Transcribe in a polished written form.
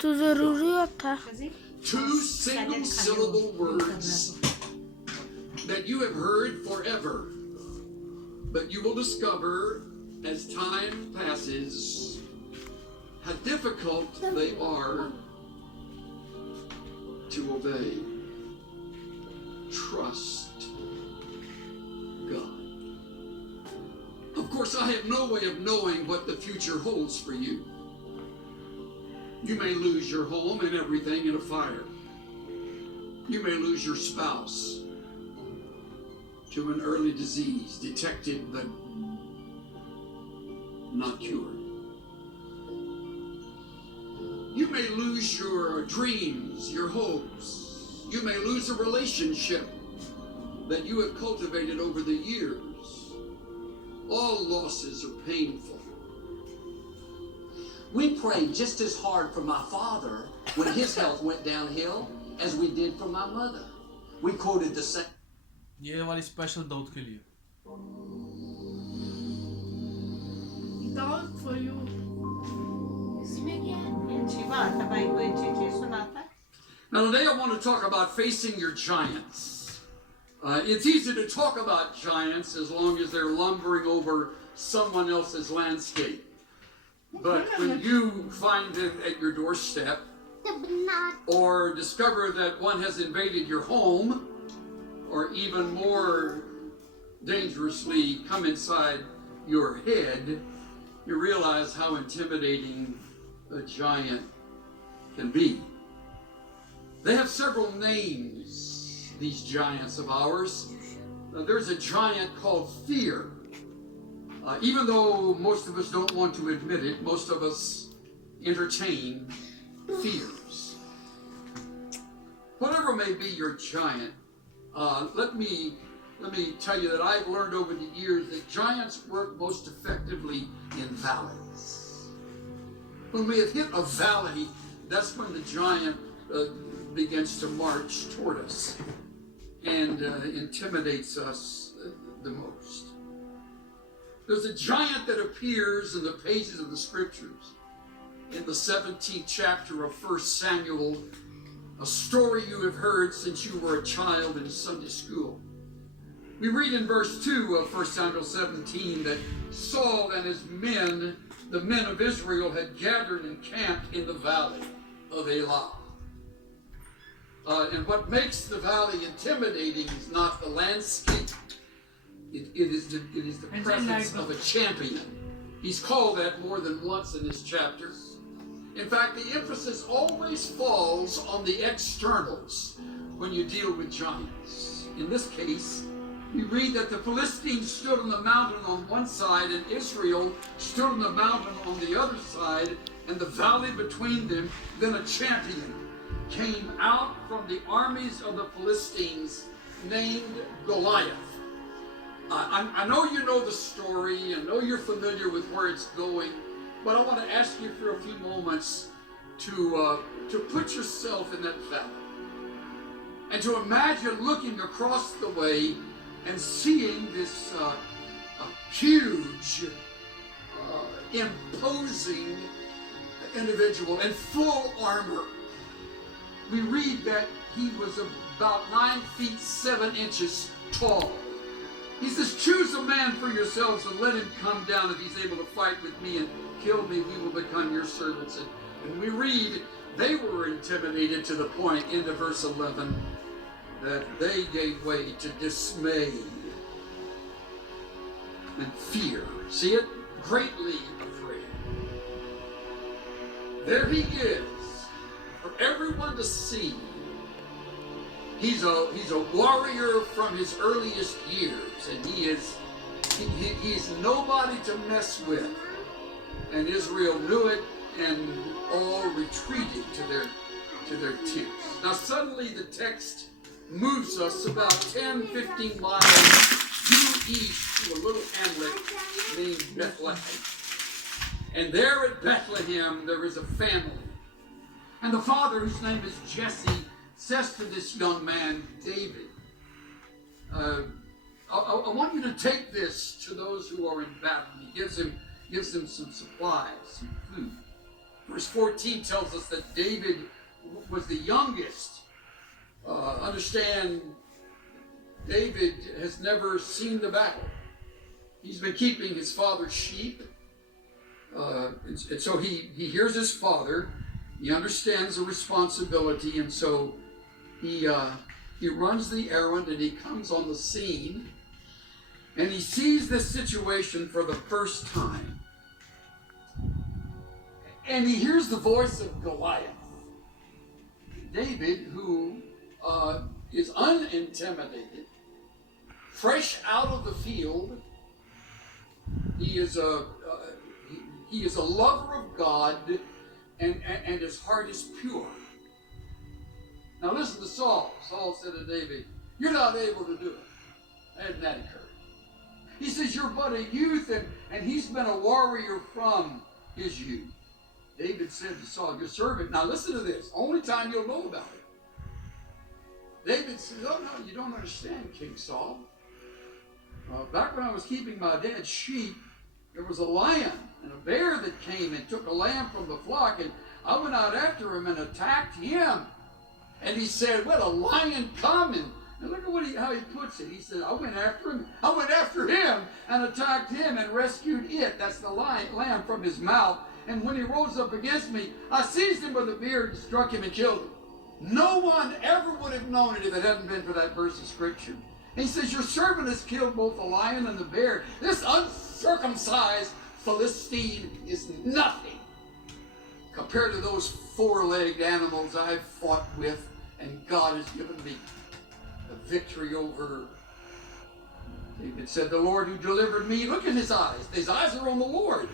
तो जरूरी होता Two single syllable words that you have heard forever, but you will discover as time passes how difficult they are to obey. Trust God. Of course, I have no way of knowing what the future holds for you. You may lose your home and everything in a fire. You may lose your spouse to an early disease, detected but not cured. You may lose your dreams, your hopes. You may lose a relationship that you have cultivated over the years. All losses are painful. We prayed just as hard for my father when his health went downhill as we did for my mother. We quoted the same. ये वाली special Dawood के लिए Doubt for you. Now today I want to talk about facing your giants. It's easy to talk about giants as long as they're lumbering over someone else's landscape. But when you find them at your doorstep or discover that one has invaded your home, or even more dangerously come inside your head, you realize how intimidating a giant can be. They have several names, these giants of ours. There's a giant called fear. Even though most of us don't want to admit it, most of us entertain fears. Whatever may be your giant, let me tell you that I've learned over the years that giants work most effectively in valleys. When we have hit a valley, that's when the giant begins to march toward us and intimidates us the most. There's a giant that appears in the pages of the scriptures. In the 17th chapter of 1 Samuel, a story you have heard since you were a child in Sunday school. We read in verse 2 of 1 Samuel 17 that Saul and his men, the men of Israel, had gathered and camped in the valley of Elah. And what makes the valley intimidating is not the landscape. It is the presence of a champion. He's called that more than once in this chapter. In fact, the emphasis always falls on the externals when you deal with giants. In this case, we read that the Philistines stood on the mountain on one side and Israel stood on the mountain on the other side, and the valley between them. Then a champion came out from the armies of the Philistines named Goliath. I know you know the story, I know you're familiar with where it's going, but I want to ask you for a few moments to put yourself in that valley and to imagine looking across the way and seeing this huge, imposing individual in full armor. We read that he was about 9 feet 7 inches tall. He says, choose a man for yourselves and let him come down. If he's able to fight with me and kill me, we will become your servants. And we read, they were intimidated to the point, into verse 11, that they gave way to dismay and fear. See it? Greatly afraid. There he is, for everyone to see. He's a warrior from his earliest years, and he's nobody to mess with. And Israel knew it, and all retreated to their tents. Now suddenly the text moves us about 10-15 miles due east to a little hamlet named Bethlehem. And there at Bethlehem there is a family. And the father, whose name is Jesse, says to this young man, David, I want you to take this to those who are in battle. He gives them some supplies, some food. Verse 14 tells us that David was the youngest. Understand, David has never seen the battle. He's been keeping his father's sheep. And so he hears his father. He understands the responsibility, and so he runs the errand, and he comes on the scene, and he sees this situation for the first time. And he hears the voice of Goliath. David, who is unintimidated, fresh out of the field, he is a lover of God, and his heart is pure. Now listen to Saul. Saul said to David, "You're not able to do it." Hadn't that occurred? He says, "You're but a youth," and he's been a warrior from his youth. David said to Saul, "Your servant," now listen to this, only time you'll know about it. David says, "Oh no, you don't understand, King Saul. Back when I was keeping my dad's sheep, there was a lion and a bear that came and took a lamb from the flock, and I went out after him and attacked him." And he said, "Well, a lion come," and look at how he puts it. He said, I went after him and attacked him and rescued it." That's the lamb from his mouth. "And when he rose up against me, I seized him by the beard and struck him and killed him." No one ever would have known it if it hadn't been for that verse of scripture. And he says, "Your servant has killed both the lion and the bear. This uncircumcised Philistine is nothing compared to those four-legged animals I've fought with, and God has given me a victory over." David said, "The Lord who delivered me," look at his eyes. His eyes are on the Lord.